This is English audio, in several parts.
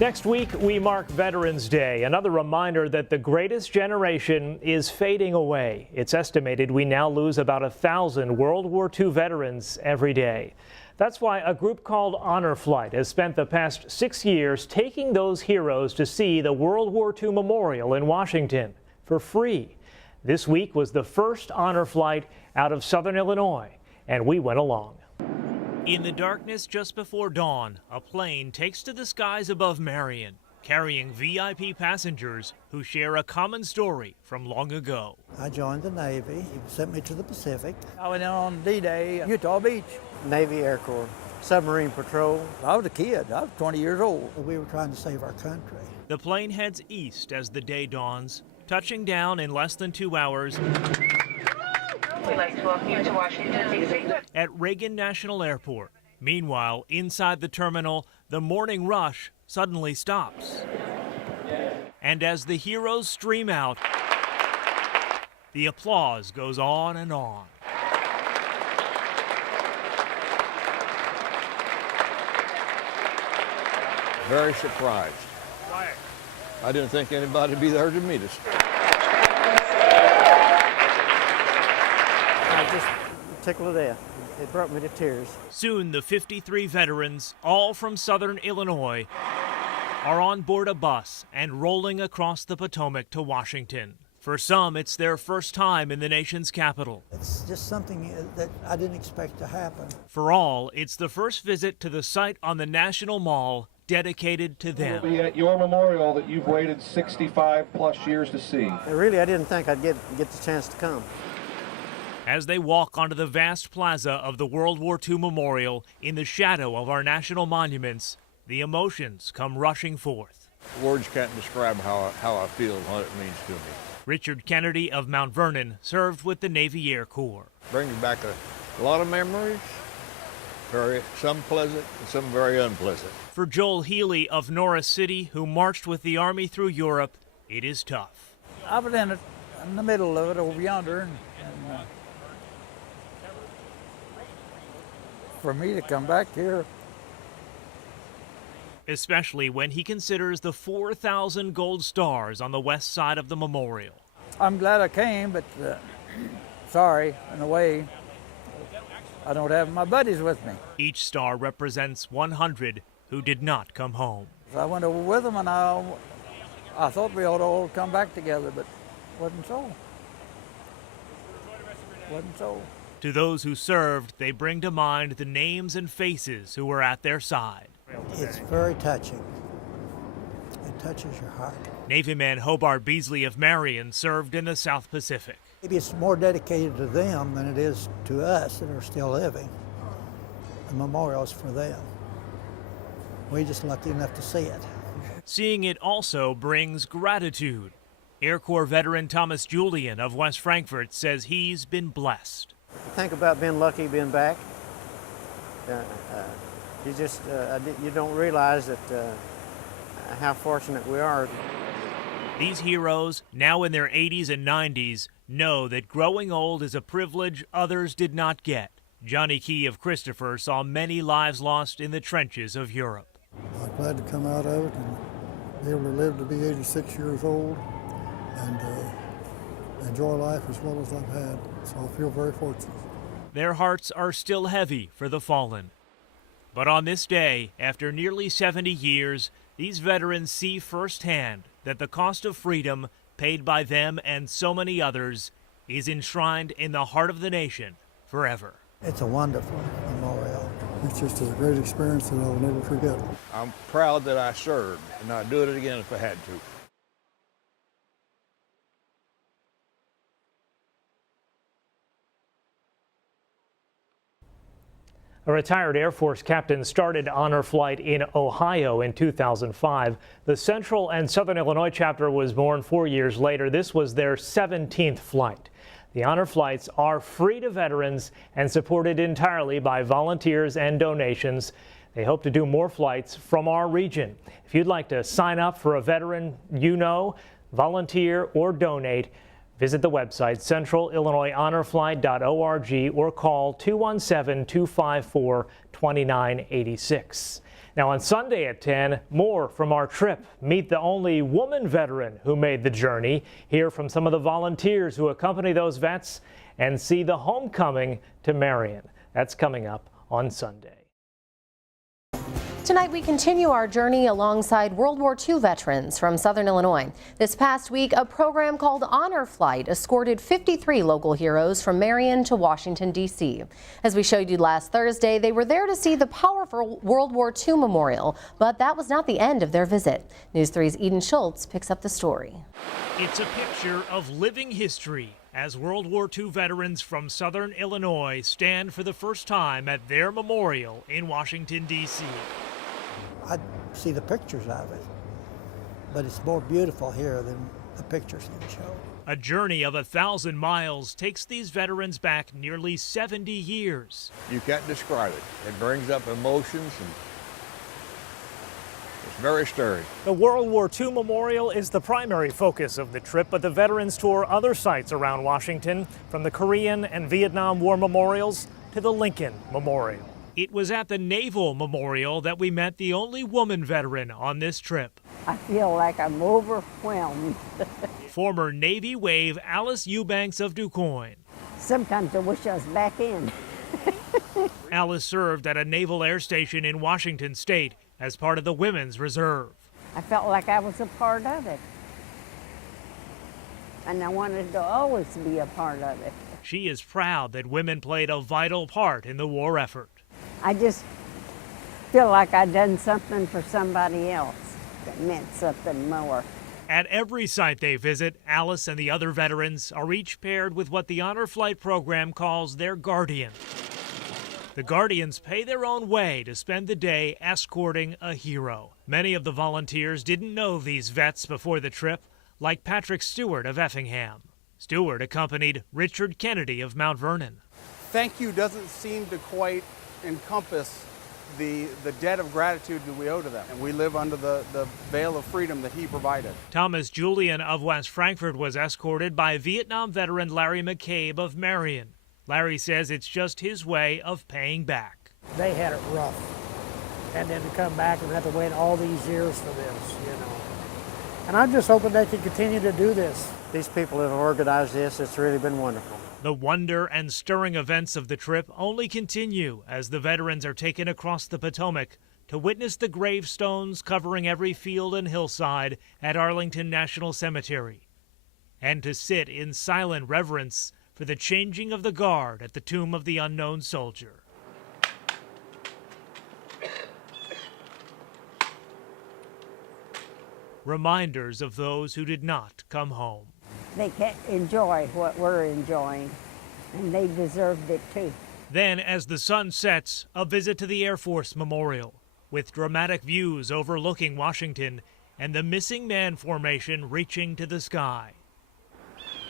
Next week, we mark Veterans Day, another reminder that the greatest generation is fading away. It's estimated we now lose about 1,000 World War II veterans every day. That's why a group called Honor Flight has spent the past 6 years taking those heroes to see the World War II Memorial in Washington for free. This week was the first Honor Flight out of Southern Illinois, and we went along. In the darkness just before dawn, a plane takes to the skies above Marion, carrying VIP passengers who share a common story from long ago. I joined the Navy. He sent me to the Pacific. I went in on D-Day, Utah Beach. Navy Air Corps, submarine patrol. I was a kid. I was 20 years old. We were trying to save our country. The plane heads east as the day dawns, touching down in less than 2 hours We'd like to welcome you to Washington, D.C. at Reagan National Airport. Meanwhile, inside the terminal, the morning rush suddenly stops. And as the heroes stream out, the applause goes on and on. Very surprised. Why? I didn't think anybody would be there to meet us. I just tickled to death. It brought me to tears. Soon, the 53 veterans, all from Southern Illinois, are on board a bus and rolling across the Potomac to Washington. For some, it's their first time in the nation's capital. It's just something that I didn't expect to happen. For all, it's the first visit to the site on the National Mall dedicated to them. We'll be at your memorial that you've waited 65 plus years to see. And really, I didn't think I'd get the chance to come. As they walk onto the vast plaza of the World War II Memorial in the shadow of our national monuments, the emotions come rushing forth. Words can't describe how I feel and what it means to me. Richard Kennedy of Mount Vernon served with the Navy Air Corps. Brings back a lot of memories, some pleasant and some very unpleasant. For Joel Healy of Norris City, who marched with the Army through Europe, it is tough. I was in the middle of it over yonder, and for me to come back here. Especially when he considers the 4,000 gold stars on the west side of the memorial. I'm glad I came, but sorry, in a way, I don't have my buddies with me. Each star represents 100 who did not come home. I went over with them, and I thought we ought to all come back together, but wasn't so. Wasn't so. To those who served, they bring to mind the names and faces who were at their side. It's very touching. It touches your heart. Navy man Hobart Beasley of Marion served in the South Pacific. Maybe it's more dedicated to them than it is to us that are still living. The memorial's for them. We're just lucky enough to see it. Seeing it also brings gratitude. Air Corps veteran Thomas Julian of West Frankfort says he's been blessed. Think about being lucky being back. You don't realize that how fortunate we are. These heroes, now in their 80s and 90s, know that growing old is a privilege others did not get. Johnny Key of Christopher saw many lives lost in the trenches of Europe. I'm glad to come out of it and be able to live to be 86 years old and enjoy life as well as I've had. So I feel very fortunate. Their hearts are still heavy for the fallen. But on this day, after nearly 70 years, these veterans see firsthand that the cost of freedom paid by them and so many others is enshrined in the heart of the nation forever. It's a wonderful memorial. It's just a great experience that I will never forget. I'm proud that I served, and I'd do it again if I had to. A retired Air Force captain started Honor Flight in Ohio in 2005. The Central and Southern Illinois chapter was born 4 years later. This was their 17th flight. The Honor Flights are free to veterans and supported entirely by volunteers and donations. They hope to do more flights from our region. If you'd like to sign up for a veteran you know, volunteer, or donate, visit the website centralillinoishonorflight.org or call 217-254-2986. Now on Sunday at 10, more from our trip. Meet the only woman veteran who made the journey, hear from some of the volunteers who accompany those vets, and see the homecoming to Marion. That's coming up on Sunday. Tonight we continue our journey alongside World War II veterans from Southern Illinois. This past week, a program called Honor Flight escorted 53 local heroes from Marion to Washington, D.C. As we showed you last Thursday, they were there to see the powerful World War II memorial, but that was not the end of their visit. News 3's Eden Schultz picks up the story. It's a picture of living history as World War II veterans from Southern Illinois stand for the first time at their memorial in Washington, D.C. I see the pictures of it, but it's more beautiful here than the pictures can show. A journey of 1,000 miles takes these veterans back nearly 70 years. You can't describe it. It brings up emotions and it's very stirring. The World War II Memorial is the primary focus of the trip, but the veterans tour other sites around Washington, from the Korean and Vietnam War memorials to the Lincoln Memorial. It was at the Naval Memorial that we met the only woman veteran on this trip. I feel like I'm overwhelmed. Former Navy wave Alice Eubanks of DuQuoin. Sometimes I wish I was back in. Alice served at a naval air station in Washington State as part of the Women's Reserve. I felt like I was a part of it. And I wanted to always be a part of it. She is proud that women played a vital part in the war effort. I just feel like I'd done something for somebody else that meant something more. At every site they visit, Alice and the other veterans are each paired with what the Honor Flight program calls their guardian. The guardians pay their own way to spend the day escorting a hero. Many of the volunteers didn't know these vets before the trip, like Patrick Stewart of Effingham. Stewart accompanied Richard Kennedy of Mount Vernon. Thank you doesn't seem to quite encompass the debt of gratitude that we owe to them. And we live under the veil of freedom that he provided. Thomas Julian of West Frankfort was escorted by Vietnam veteran Larry McCabe of Marion. Larry says it's just his way of paying back. They had it rough. And then to come back and have to wait all these years for this, you know. And I'm just hoping they can continue to do this. These people that have organized this, it's really been wonderful. The wonder and stirring events of the trip only continue as the veterans are taken across the Potomac to witness the gravestones covering every field and hillside at Arlington National Cemetery, and to sit in silent reverence for the changing of the guard at the tomb of the unknown soldier. Reminders of those who did not come home. They can't enjoy what we're enjoying, and they deserved it too. Then, as the sun sets, a visit to the Air Force Memorial, with dramatic views overlooking Washington and the missing man formation reaching to the sky.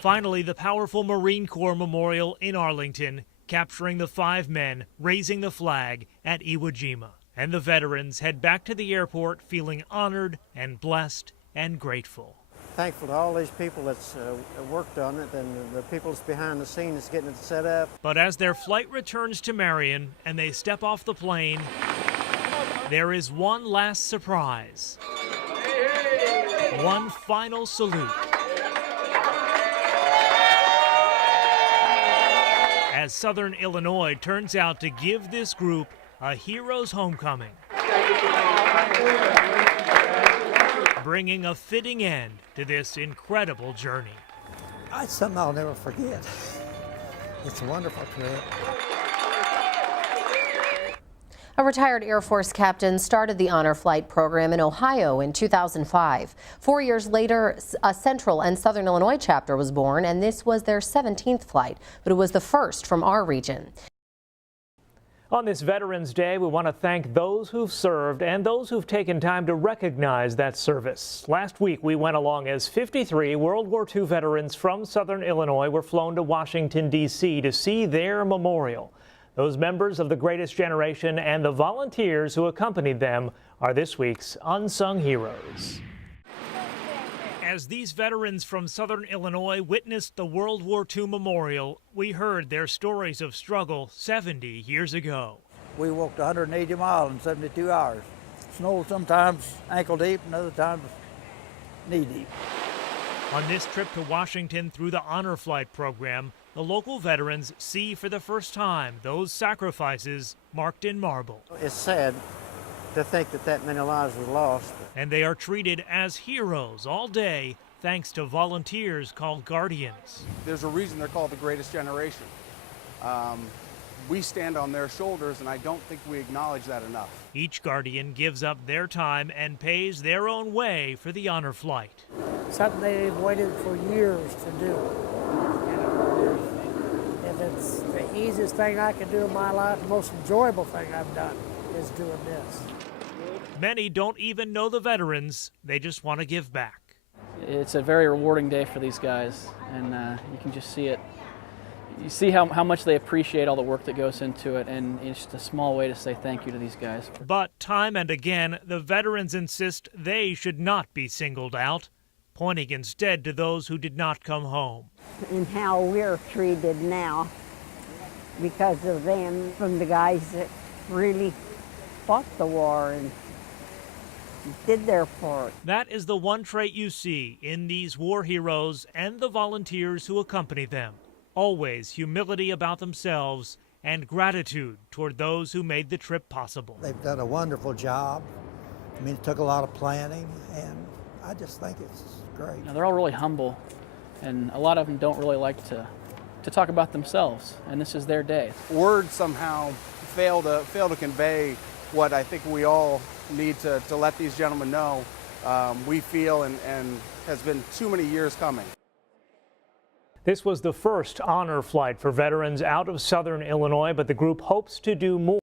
Finally, the powerful Marine Corps Memorial in Arlington, capturing the 5 men raising the flag at Iwo Jima. And the veterans head back to the airport feeling honored and blessed and grateful. Thankful to all these people that's worked on it and the people that's behind the scenes getting it set up. But as their flight returns to Marion and they step off the plane, there is one last surprise. One final salute. As Southern Illinois turns out to give this group a hero's homecoming, bringing a fitting end to this incredible journey. It's something I'll never forget. It's a wonderful trip. A retired Air Force captain started the Honor Flight program in Ohio in 2005. 4 years later, a Central and Southern Illinois chapter was born, and this was their 17th flight, but it was the first from our region. On this Veterans Day, we want to thank those who've served and those who've taken time to recognize that service. Last week, we went along as 53 World War II veterans from Southern Illinois were flown to Washington, D.C. to see their memorial. Those members of the greatest generation and the volunteers who accompanied them are this week's Unsung Heroes. As these veterans from Southern Illinois witnessed the World War II memorial, we heard their stories of struggle 70 years ago. We walked 180 miles in 72 hours. snow sometimes ankle deep and other times knee deep. On this trip to Washington through the Honor Flight program, the local veterans see for the first time those sacrifices marked in marble. It's sad to think that that many lives were lost. And they are treated as heroes all day thanks to volunteers called Guardians. There's a reason they're called the greatest generation. We stand on their shoulders, and I don't think we acknowledge that enough. Each Guardian gives up their time and pays their own way for the honor flight. Something they've waited for years to do. You know, if it's the easiest thing I can do in my life, the most enjoyable thing I've done is doing this. Many don't even know the veterans, they just want to give back. It's a very rewarding day for these guys, and you can just see it. You see how much they appreciate all the work that goes into it, and it's just a small way to say thank you to these guys. But time and again, the veterans insist they should not be singled out, pointing instead to those who did not come home. And how we're treated now because of them, from the guys that really fought the war and did their part. That is the one trait you see in these war heroes and the volunteers who accompany them. Always humility about themselves and gratitude toward those who made the trip possible. They've done a wonderful job. I mean, it took a lot of planning, and I just think it's great. Now, they're all really humble, and a lot of them don't really like to talk about themselves, and this is their day. Words somehow fail to convey what I think we all need to let these gentlemen know we feel and has been too many years coming. This was the first honor flight for veterans out of Southern Illinois, but the group hopes to do more.